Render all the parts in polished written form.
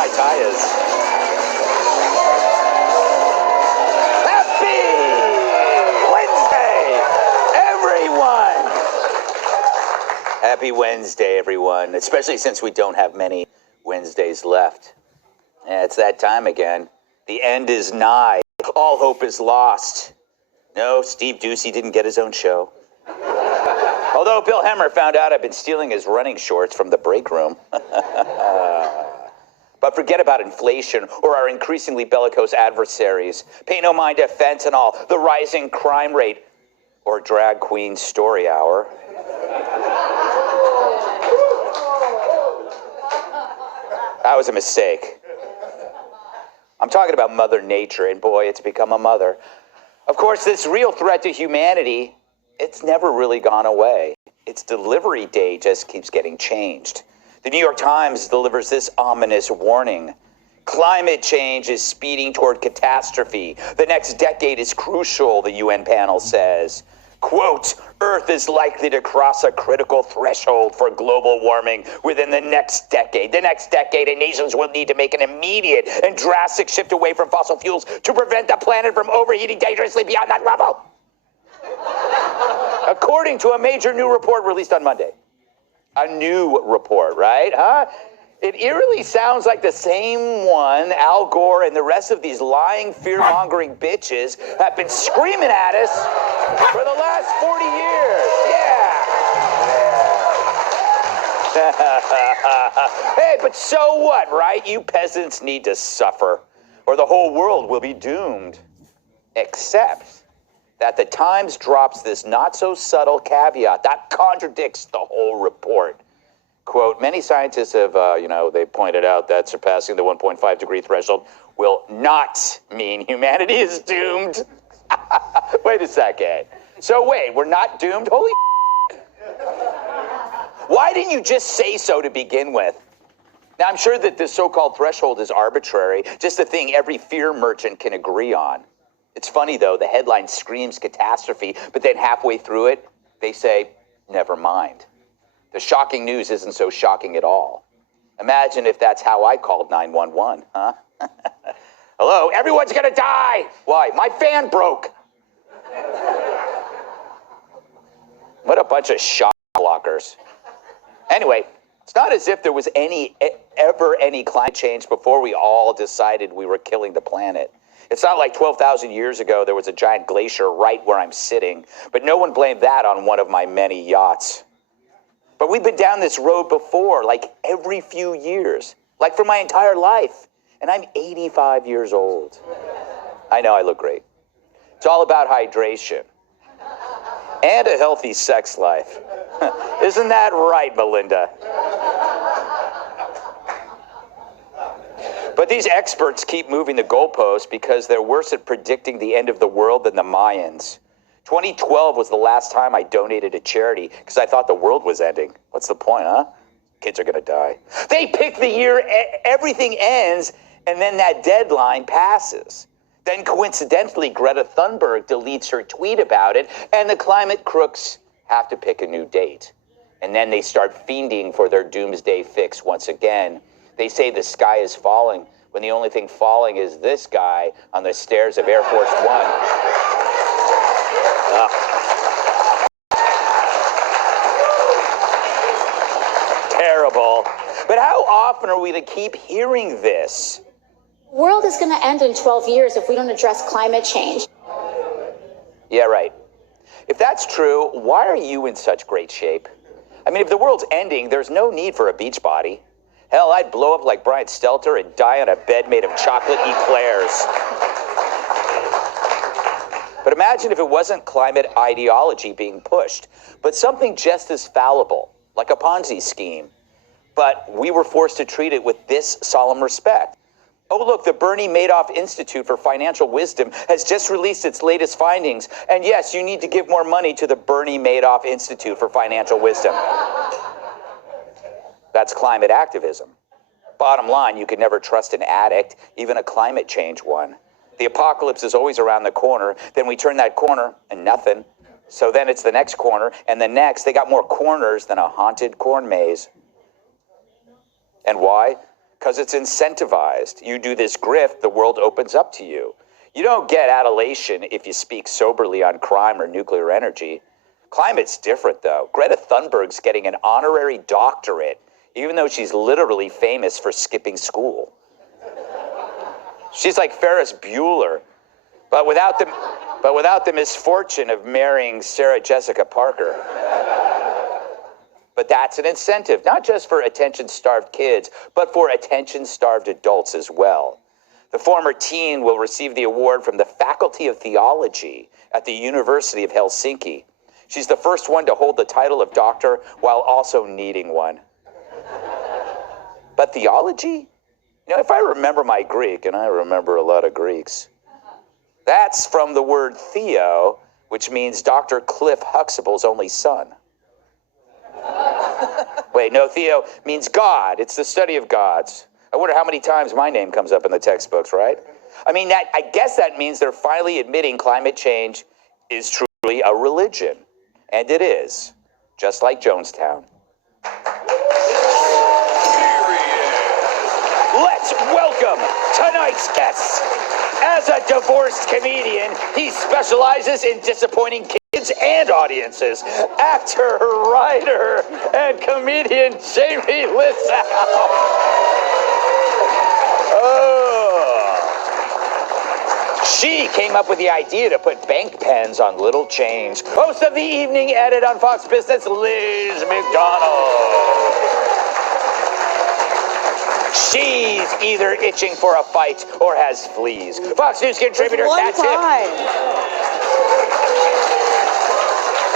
my tie is. Happy Wednesday, everyone! Happy Wednesday, everyone, especially since we don't have many Wednesdays left. Yeah, it's that time again. The end is nigh. All hope is lost. No, Steve Ducey didn't get his own show. Although Bill Hemmer found out I've been stealing his running shorts from the break room. But forget about inflation or our increasingly bellicose adversaries. Pay no mind to fentanyl, the rising crime rate, or drag queen story hour. That was a mistake. I'm talking about Mother Nature, and boy, it's become a mother. Of course, this real threat to humanity, it's never really gone away. Its delivery date just keeps getting changed. The New York Times delivers this ominous warning. Climate change is speeding toward catastrophe. The next decade is crucial, the UN panel says. Quote, Earth is likely to cross a critical threshold for global warming within the next decade. The next decade, and nations will need to make an immediate and drastic shift away from fossil fuels to prevent the planet from overheating dangerously beyond that level. According to a major new report released on Monday. A new report, right? Huh? It eerily sounds like the same one Al Gore and the rest of these lying, fear-mongering bitches have been screaming at us for the last 40 years. Yeah. Hey, but so what, right? You peasants need to suffer, or the whole world will be doomed. Except that the Times drops this not-so-subtle caveat that contradicts the whole report. Quote, many scientists have, they pointed out that surpassing the 1.5 degree threshold will not mean humanity is doomed. Wait a second. So wait, we're not doomed? Holy Why didn't you just say so to begin with? Now, I'm sure that this so-called threshold is arbitrary, just a thing every fear merchant can agree on. It's funny, though, the headline screams catastrophe, but then halfway through it, they say, never mind. The shocking news isn't so shocking at all. Imagine if that's how I called 911, huh? Hello, everyone's gonna die! Why? My fan broke! What a bunch of shock blockers. Anyway, it's not as if there was ever any climate change before we all decided we were killing the planet. It's not like 12,000 years ago there was a giant glacier right where I'm sitting, but no one blamed that on one of my many yachts. But we've been down this road before, like every few years, like for my entire life, and I'm 85 years old. I know I look great. It's all about hydration and a healthy sex life. Isn't that right, Melinda? But these experts keep moving the goalposts because they're worse at predicting the end of the world than the Mayans. 2012 was the last time I donated to charity because I thought the world was ending. What's the point, huh? Kids are gonna die. They pick the year everything ends, and then that deadline passes. Then coincidentally, Greta Thunberg deletes her tweet about it, and the climate crooks have to pick a new date. And then they start fiending for their doomsday fix once again. They say the sky is falling, when the only thing falling is this guy on the stairs of Air Force One. Terrible. But how often are we to keep hearing this? The world is going to end in 12 years if we don't address climate change. Yeah, right. If that's true, why are you in such great shape? I mean, if the world's ending, there's no need for a beach body. Hell, I'd blow up like Brian Stelter and die on a bed made of chocolate eclairs. But imagine if it wasn't climate ideology being pushed, but something just as fallible, like a Ponzi scheme. But we were forced to treat it with this solemn respect. Oh, look, the Bernie Madoff Institute for Financial Wisdom has just released its latest findings. And yes, you need to give more money to the Bernie Madoff Institute for Financial Wisdom. That's climate activism. Bottom line, you could never trust an addict, even a climate change one. The apocalypse is always around the corner. Then we turn that corner and nothing. So then it's the next corner and the next. They got more corners than a haunted corn maze. And why? because it's incentivized. You do this grift, the world opens up to you. You don't get adulation if you speak soberly on crime or nuclear energy. Climate's different, though. Greta Thunberg's getting an honorary doctorate, even though she's literally famous for skipping school. She's like Ferris Bueller, but without the misfortune of marrying Sarah Jessica Parker. But that's an incentive, not just for attention-starved kids, but for attention-starved adults as well. The former teen will receive the award from the Faculty of Theology at the University of Helsinki. She's the first one to hold the title of doctor while also needing one. But theology? You know, if I remember my Greek, and I remember a lot of Greeks, that's from the word theo, which means Dr. Cliff Huxtable's only son. Wait, no, theo means God. It's the study of gods. I wonder how many times my name comes up in the textbooks, right? I mean, I guess that means they're finally admitting climate change is truly a religion. And it is, just like Jonestown. Let's welcome tonight's guest. As a divorced comedian, he specializes in disappointing kids and audiences. Actor, writer, and comedian Jamie Lissow. She came up with the idea to put bank pens on little change. Host of the Evening Edit on Fox Business, Liz McDonald. She's either itching for a fight or has fleas. Fox News contributor Kat Tipp.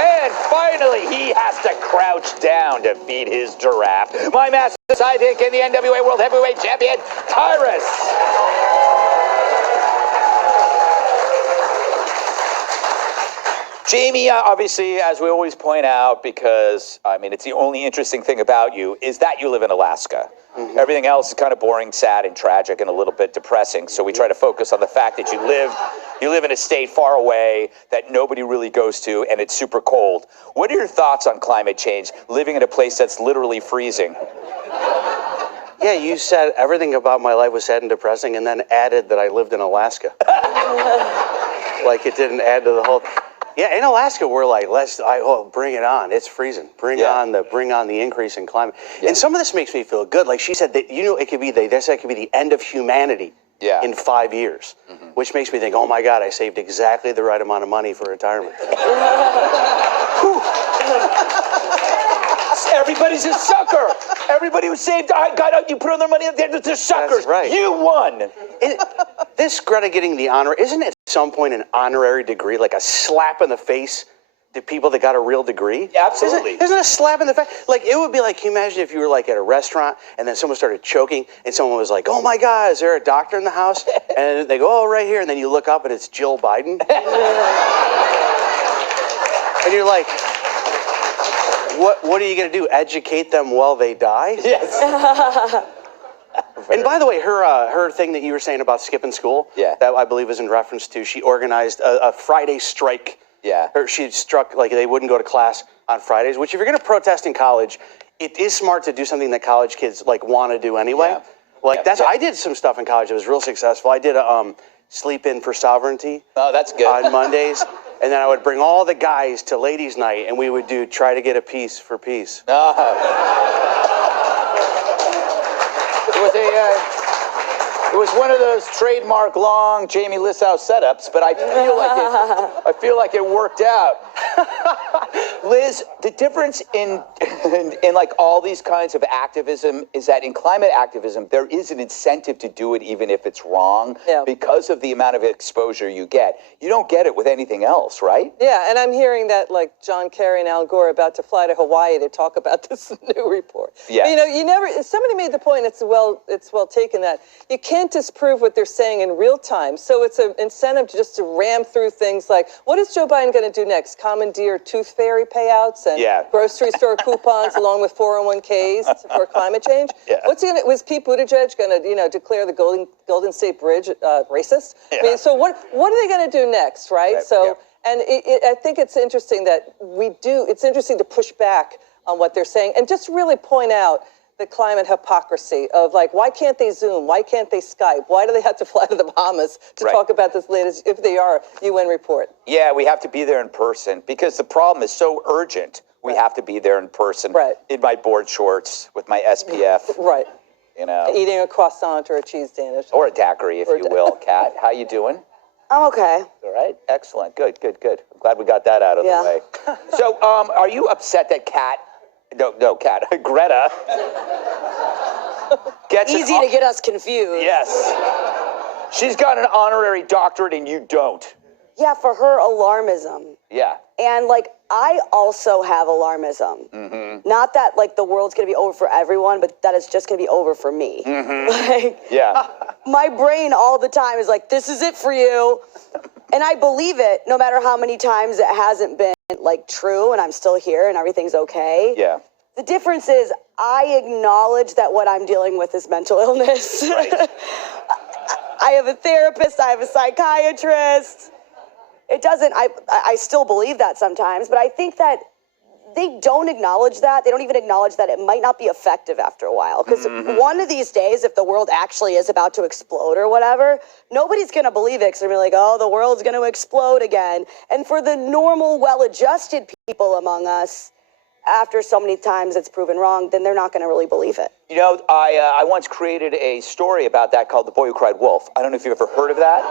And finally, he has to crouch down to feed his giraffe. My master sidekick in the NWA World Heavyweight Champion, Tyrus. Jamie, obviously, as we always point out, because, I mean, it's the only interesting thing about you, is that you live in Alaska. Mm-hmm. Everything else is kind of boring, sad, and tragic, and a little bit depressing. So we try to focus on the fact that you live in a state far away that nobody really goes to, and it's super cold. What are your thoughts on climate change, living in a place that's literally freezing? Yeah, you said everything about my life was sad and depressing, and then added that I lived in Alaska. Like it didn't add to the whole... Yeah, in Alaska, we're like, bring it on. It's freezing. Bring on the increase in climate. Yeah. And some of this makes me feel good. Like she said, that it could be the end of humanity in 5 years, which makes me think, oh my God, I saved exactly the right amount of money for retirement. Everybody's a sucker. Everybody who saved, got out, you put on their money, they're suckers. That's right. You won. This Greta getting the honor, isn't it at some point an honorary degree, like a slap in the face to people that got a real degree? Absolutely. Isn't it a slap in the face? Like, it would be like, can you imagine if you were like at a restaurant and then someone started choking and someone was like, oh my God, is there a doctor in the house? And they go, oh, right here. And then you look up and it's Jill Biden. And you're like, what are you going to do? Educate them while they die? Yes. And by the way, her thing that you were saying about skipping school, that I believe is in reference to, she organized a Friday strike. Yeah. She struck, like, they wouldn't go to class on Fridays, which if you're going to protest in college, it is smart to do something that college kids, like, want to do anyway. Yeah. Like, I did some stuff in college that was real successful. I did a sleep in for sovereignty. Oh, that's good. On Mondays. And then I would bring all the guys to ladies' night, and we would try to get a piece for peace. It was one of those trademark long Jamie Lissow setups, but I feel like it worked out. Liz, the difference in like all these kinds of activism is that in climate activism, there is an incentive to do it even if it's wrong because of the amount of exposure you get. You don't get it with anything else, right? Yeah, and I'm hearing that like John Kerry and Al Gore are about to fly to Hawaii to talk about this new report. Yeah. But, somebody made the point, it's well taken, that you can't disprove what they're saying in real time. So it's an incentive just to ram through things like, what is Joe Biden going to do next? Commandeer tooth fairy payouts and grocery store coupons along with 401ks for climate change? Yeah. Was Pete Buttigieg going to, declare the Golden State Bridge racist? Yeah. I mean, so what are they going to do next, right? And I think it's interesting that it's interesting to push back on what they're saying and just really point out the climate hypocrisy of like, why can't they Zoom? Why can't they Skype? Why do they have to fly to the Bahamas to talk about this latest, if they are, UN report? Yeah, we have to be there in person because the problem is so urgent. We have to be there in person. Right. In my board shorts with my SPF. Right. You know. Eating a croissant or a cheese sandwich. Or a daiquiri, if you will. Kat, how you doing? I'm okay. All right. Excellent. Good. I'm glad we got that out of the way. So, are you upset that Greta gets easy to get us confused. Yes. She's got an honorary doctorate and you don't. Yeah, for her alarmism. Yeah. And like, I also have alarmism. Mm-hmm. Not that like the world's gonna be over for everyone, but that it's just gonna be over for me. Mm-hmm. Like, yeah. My brain all the time is like, this is it for you. And I believe it, no matter how many times it hasn't been like true and I'm still here and everything's okay. Yeah. The difference is I acknowledge that what I'm dealing with is mental illness. Right. I have a therapist, I have a psychiatrist. It doesn't, I still believe that sometimes, but I think that they don't acknowledge that. They don't even acknowledge that it might not be effective after a while. Because one of these days, if the world actually is about to explode or whatever, nobody's going to believe it because they're going to be like, oh, the world's going to explode again. And for the normal, well-adjusted people among us, after so many times it's proven wrong, then they're not going to really believe it. You know, I once created a story about that called The Boy Who Cried Wolf. I don't know if you've ever heard of that.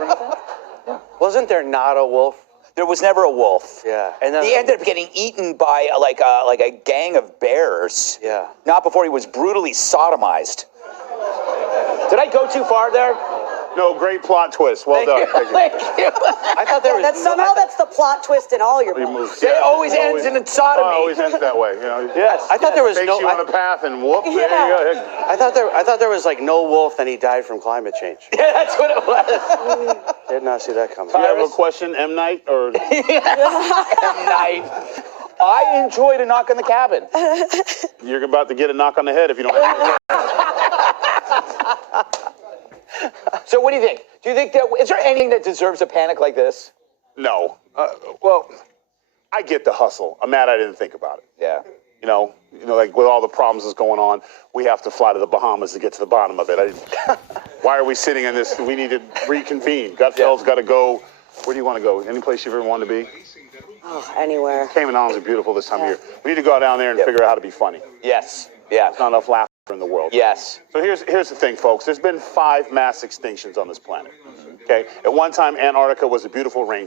Remember that? Yeah. Wasn't there not a wolf? There was never a wolf. Yeah. And then he ended up getting eaten by like a gang of bears. Yeah. Not before he was brutally sodomized. Did I go too far there? No, great plot twist. Well done. Thank you. I thought there was that's the plot twist in all your movies. It always ends in a sodomy. It always ends that way. You know? Yes. I thought there was takes you on a path and whoop, there you go. I thought there was like no wolf and he died from climate change. Yeah, that's what it was. Did not see that coming. Do you have a question, M. Night? Or M. Night. I enjoyed a knock on the cabin. You're about to get a knock on the head if you don't have So what do you think? Do you think that, is there anything that deserves a panic like this? No. Well, I get the hustle. I'm mad I didn't think about it. Yeah. You know, like with all the problems that's going on, we have to fly to the Bahamas to get to the bottom of it. Why are we sitting in this? We need to reconvene. Gutfeld's got to go. Where do you want to go? Any place you've ever wanted to be? Oh, anywhere. Cayman Islands are beautiful this time of year. We need to go down there and figure out how to be funny. Yes. Yeah. There's not enough laughter in the world. Yes. So here's the thing, folks. There's been 5 mass extinctions on this planet. Okay. At one time, Antarctica was a beautiful rainforest.